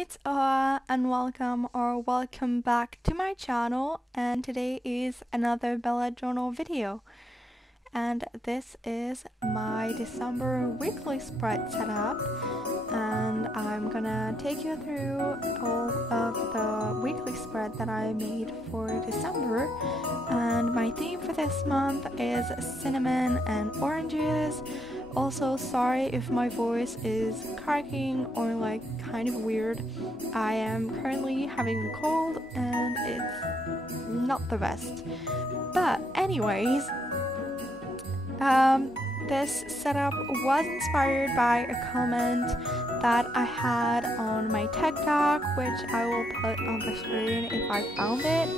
it's and welcome back to my channel, and today is another bullet journal video, and this is my December weekly spread setup, and I'm gonna take you through all of the weekly spread that I made for December. And my theme for this month is cinnamon and oranges. Also, sorry if my voice is cracking or like kind of weird. I am currently having a cold and it's not the best. But anyways, this setup was inspired by a comment that I had on my TikTok, which I will put on the screen if I found it.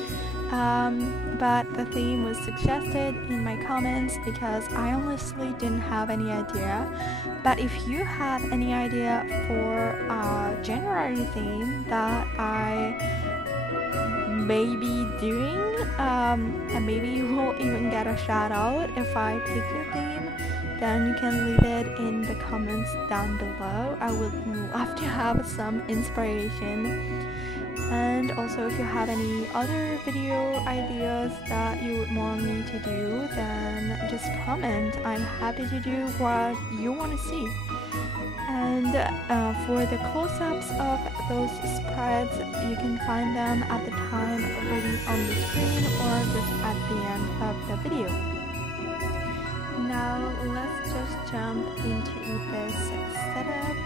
But the theme was suggested in my comments because I honestly didn't have any idea. But if you have any idea for a January theme that I may be doing, and maybe you will even get a shout out if I pick your theme, then you can leave it in the comments down below. I would love to have some inspiration. And also, if you have any other video ideas that you would want me to do, then just comment. I'm happy to do what you want to see. And for the close-ups of those spreads, you can find them at the time already on the screen or just at the end of the video. Now let's just jump into this setup.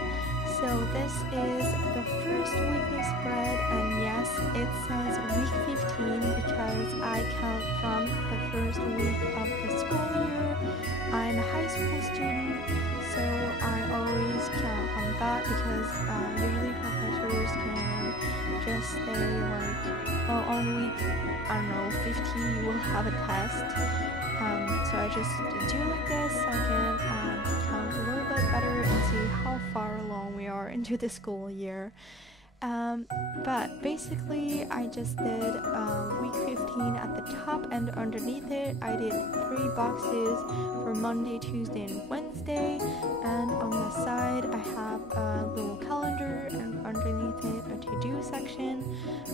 So this is the first weekly spread, and yes, it says week 15 because I count from the first week of the school year. I'm a high school student, so I always count on that because usually professors can just say like, oh, on week, I don't know, 50 you will have a test. So I just do like this so I can count a little bit better and see how far along we are into the school year. But basically I just did week 15 at the top, and underneath it I did 3 boxes for Monday, Tuesday, and Wednesday, and on the side I have a little calendar, and underneath it a to-do section.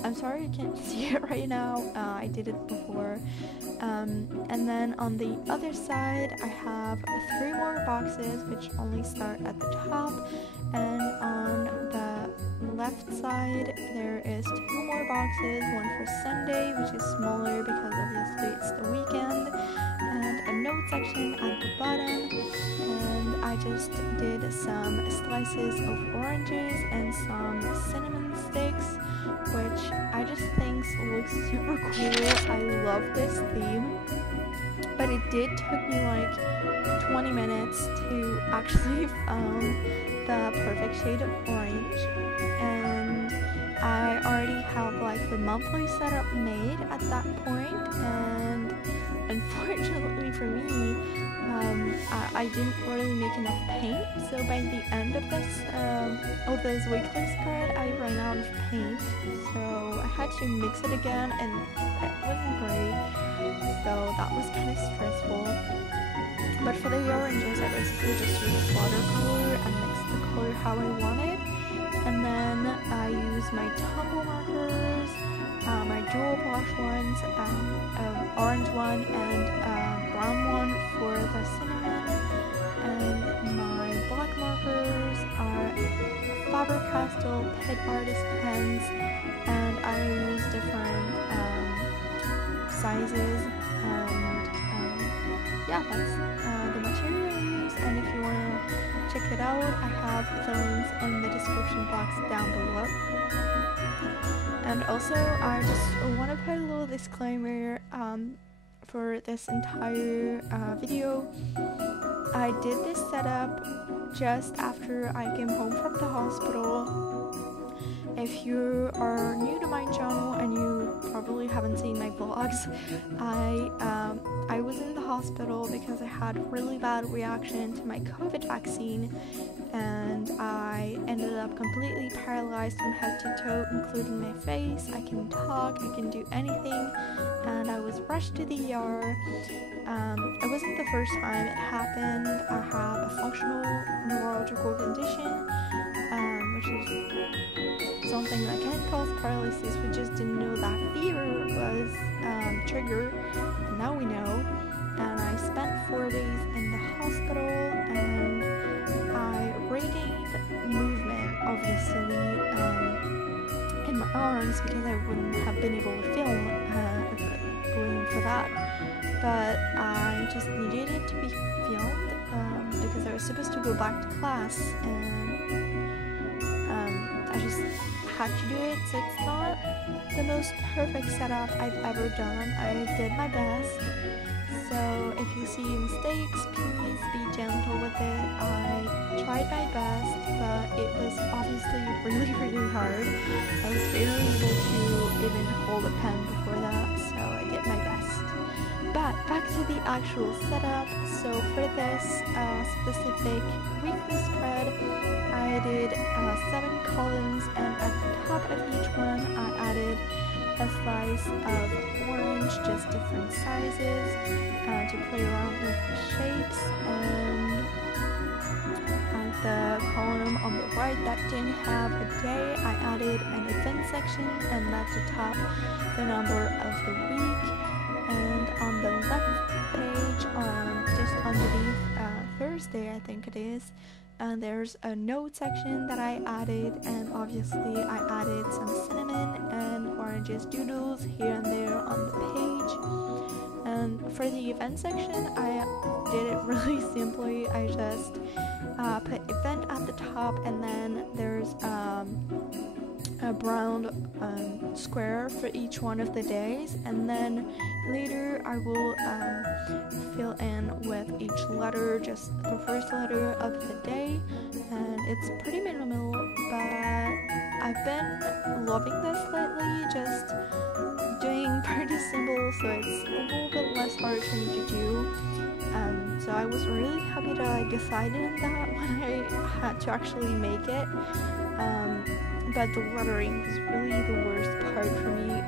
I'm sorry you can't see it right now, I did it before. And then on the other side I have 3 more boxes which only start at the top, and on the left side there is 2 more boxes, one for Sunday, which is smaller because obviously it's the weekend, and a note section at the bottom. And I just did some slices of oranges and some cinnamon sticks, which I just think looks super cool. I love this theme, but it did took me like 20 minutes to actually found the perfect shade of orange, and I already have like the monthly setup made at that point, and unfortunately for me, I didn't really make enough paint, so by the end of this weekly spread I ran out of paint, so I had to mix it again, and it wasn't great, so that was kind of stressful. But for the oranges, I basically just used watercolor and mixed the color how I wanted, and then I used my Tombow markers, my dual brush ones, orange one and brown one for the cinnamon, and my black markers are Faber Castel Pitt artist pens, and I use different sizes, and yeah, that's the material I use. And if you want to check it out, I have the links in the description box down below. And also, I just want to put a little disclaimer for this entire video. I did this setup just after I came home from the hospital. If you are new to my channel and you probably haven't seen my vlogs, I was in the hospital because I had a really bad reaction to my COVID vaccine, and I ended up completely paralyzed from head to toe, including my face. I can talk, I can do anything, and I was rushed to the ER. It wasn't the first time it happened. I have a functional neurological condition, which is something that can cause paralysis. We just didn't know that fever was triggered, and now we know. And I spent 4 days in the hospital, and I regained movement, obviously, in my arms, because I wouldn't have been able to film if it wasn't for that. But I just needed it to be filmed because I was supposed to go back to class, and I just had to do it. So it's not the most perfect setup I've ever done. I did my best. So if you see mistakes, please be gentle with it. I tried my best, but it was obviously really hard. I was barely able to even hold a pen before that, so I did my best. But back to the actual setup. So for this specific weekly spread, I did 7 columns, and at the top of each one I added a slice of orange, just different sizes, to play around with the shapes. And at the column on the right that didn't have a day, I added an event section, and at the top the number of the week. And on the left page, just underneath Thursday, I think it is, and there's a note section that I added, and obviously I added some cinnamon and oranges doodles here and there on the page. And for the event section, I did it really simply. I just put event at the top, and then there's a brown square for each one of the days, and then later I will fill in with each letter, just the first letter of the day, and it's pretty minimal, but I've been loving this lately, just doing pretty simple, so it's a little bit less hard for me to do. So I was really happy that I decided on that when I had to actually make it. But the lettering was really the worst part for me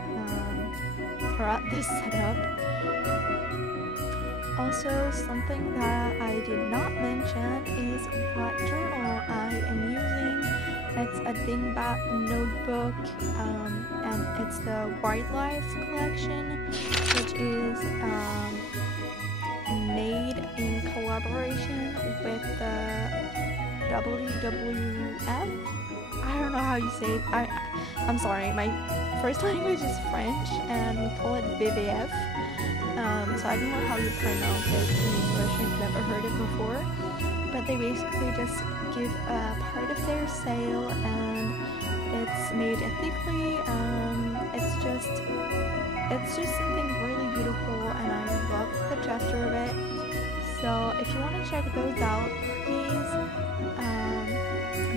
throughout this setup. Also, something that I did not mention is what journal I am using. It's a dingbat notebook, and it's the Hoaslife collection, which is made in collaboration with the WWF. I don't know how you say it. I'm sorry, my first language is French, and we call it VVF. So I don't know how you pronounce it in English. I've never heard it before. But they basically just give a part of their sale, and it's made ethically. It's just something really beautiful, and I love the gesture of it. So if you want to check those out, please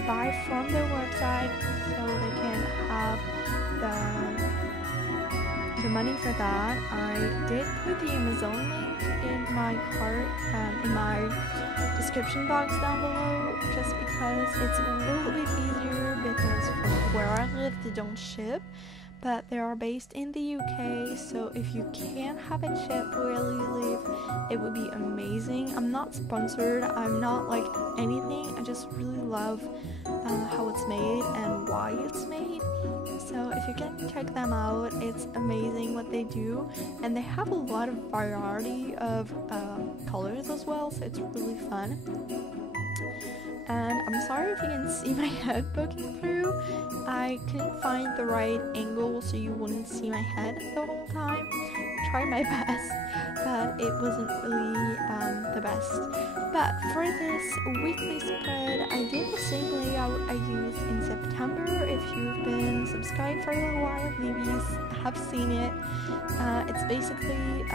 buy from their website so they can have the money for that. I did put the Amazon link in my cart, in my description box down below, just because it's a little bit easier, because from where I live they don't ship, but they are based in the UK, so if you can have it shipped where you live, it would be amazing. I'm not sponsored, I'm not like anything, I just really love how it's made and why it's made. So if you can check them out, it's amazing what they do, and they have a lot of variety of colors as well, so it's really fun. And I'm sorry if you can see my head poking through. I couldn't find the right angle so you wouldn't see my head the whole time. I tried my best, but it wasn't really the best. But for this weekly spread, I did the same layout I used in September. If you've been subscribed for a little while, maybe you have seen it. It's basically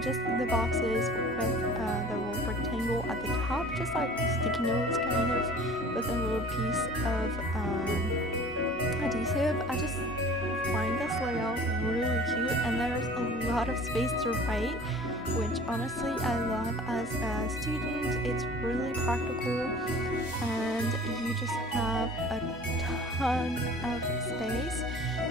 just the boxes with the little rectangle at the top, just like sticky notes kind of, with a little piece of adhesive. I just find this layout really cute, and there's a lot of space to write, which honestly I love as a student. It's really practical, and you just have a ton of space.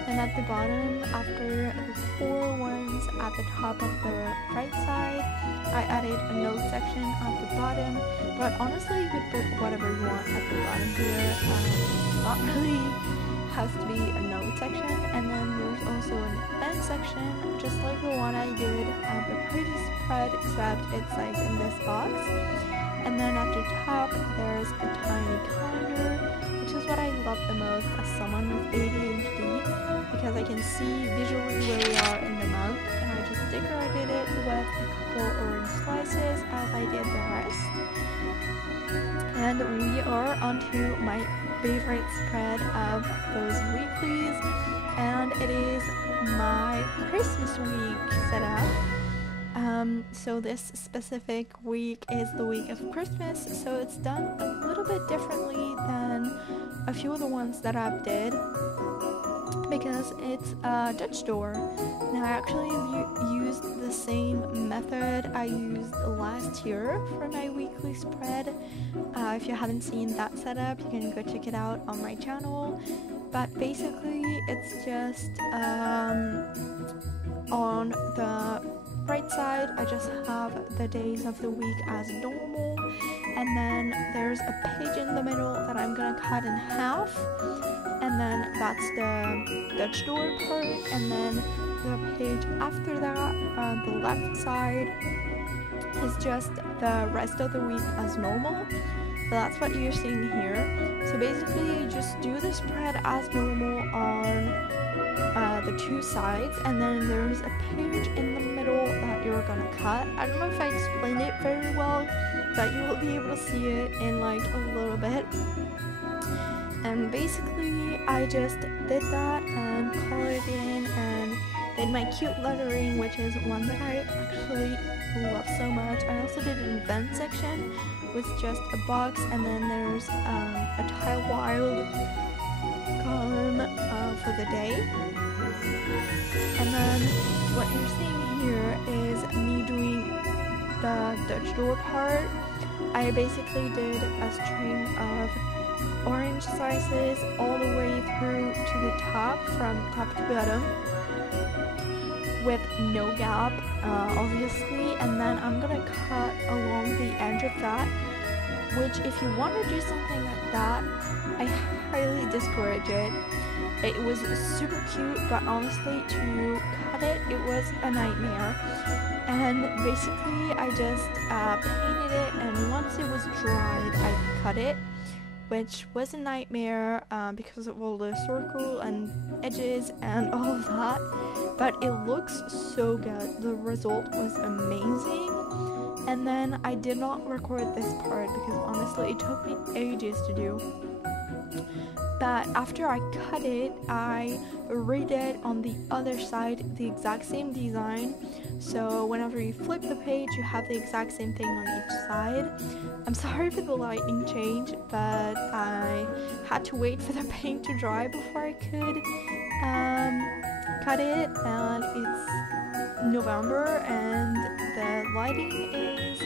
And at the bottom, after the 4 ones at the top of the right side, I added a note section at the bottom, but honestly you could put whatever you want at the bottom here. Not really has to be a note section, and then there's also an event section, just like the one I did the previous spread, except it's like in this box. And then at the top there's a tiny calendar, which is what I love the most as someone with ADHD, because I can see visually where we are in the month, and I just decorated it with a couple orange slices as I did the rest. And we are onto my favorite spread of those weeklies, and it is my Christmas week setup. So this specific week is the week of Christmas, so it's done a little bit differently than a few of the ones that I've did, because it's a Dutch door. Now I actually used the same method I used last year for my weekly spread. If you haven't seen that setup, you can go check it out on my channel. But basically it's just on the right side I just have the days of the week as normal, and then there's a page in the middle that I'm gonna cut in half, and then that's the Dutch door part, and then the page after that on the left side is just the rest of the week as normal. So that's what you're seeing here. So basically you just do the spread as normal on the two sides, and then there's a page in the middle that you're gonna cut. I don't know if I explained it very well, but you will be able to see it in like a little bit. And basically I just did that and colored it in and did my cute lettering, which is one that I actually love so much. I also did an event section with just a box, and then there's a tile wild column for the day. And then what you're seeing here is me doing the Dutch door part. I basically did a string of orange slices all the way through to the top, from top to bottom, with no gap, obviously, and then I'm gonna cut along the edge of that, which if you want to do something like that, I highly discourage it. It was super cute, but honestly to cut it, it was a nightmare. And basically I just painted it, and once it was dried I cut it, which was a nightmare because of all the circle and edges and all of that, but it looks so good. The result was amazing. And then I did not record this part because honestly it took me ages to do. But after I cut it, I redid on the other side the exact same design. So whenever you flip the page, you have the exact same thing on each side. I'm sorry for the lighting change, but I had to wait for the paint to dry before I could cut it, and it's November and the lighting is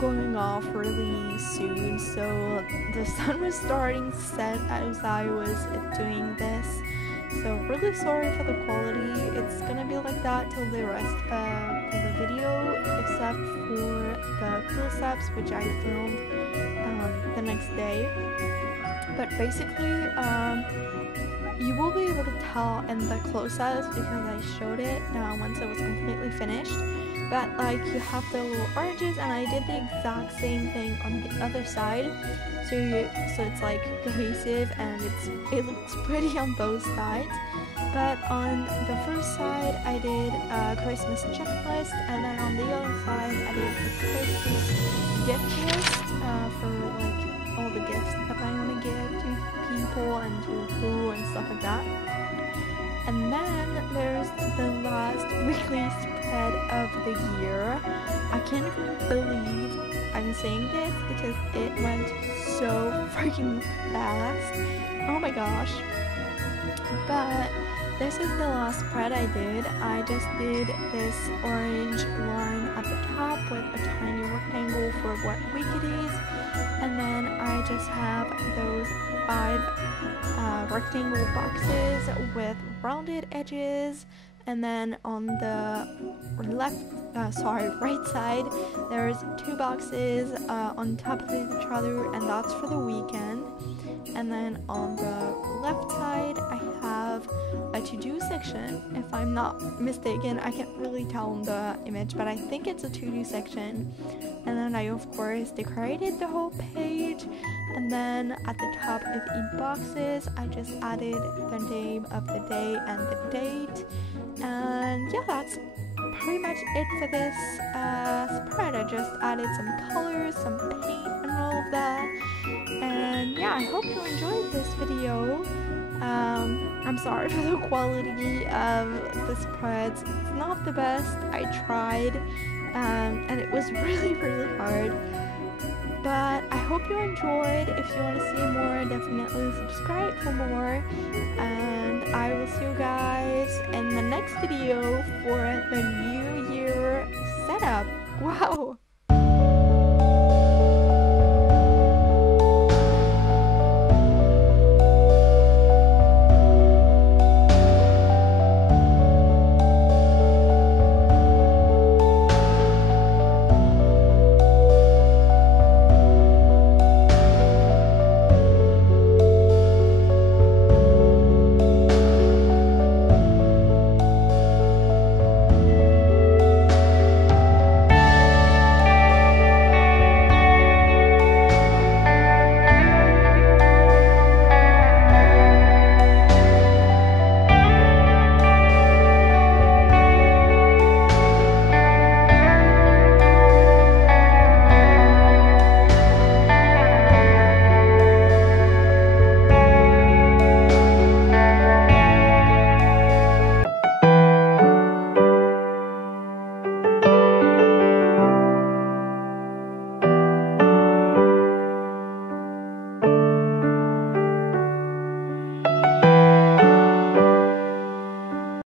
going off really soon, so the sun was starting to set as I was doing this, so really sorry for the quality. It's gonna be like that till the rest of the video, except for the close-ups, which I filmed the next day. But basically you will be able to tell in the close-ups because I showed it once it was completely finished. But like you have the little oranges, and I did the exact same thing on the other side. So it's like cohesive, and it looks pretty on both sides. But on the first side I did a Christmas checklist, and then on the other side I did a Christmas gift list for like all the gifts that I want to give to people and to who and stuff like that. And then there's the last weekly spread of the year. I can't even believe I'm saying this because it went so freaking fast. Oh my gosh. But this is the last spread I did. I just did this orange line at the top with a tiny rectangle for what week it is. And then I just have those 5 rectangle boxes with rounded edges, and then on the right side there's 2 boxes on top of each other, and that's for the weekend. And and then on the left side I have a to-do section. If I'm not mistaken, I can't really tell on the image, but I think it's a to-do section. And then I of course decorated the whole page, and then at the top of each boxes I just added the name of the day and the date. And yeah, that's pretty much it for this spread. I just added some colors, some paint and all of that. And yeah, I hope you enjoyed this video. I'm sorry for the quality of the spreads. It's not the best. I tried, and it was really hard. But I hope you enjoyed. If you want to see more, definitely subscribe for more. And I will see you guys in the next video for the New Year setup. Wow!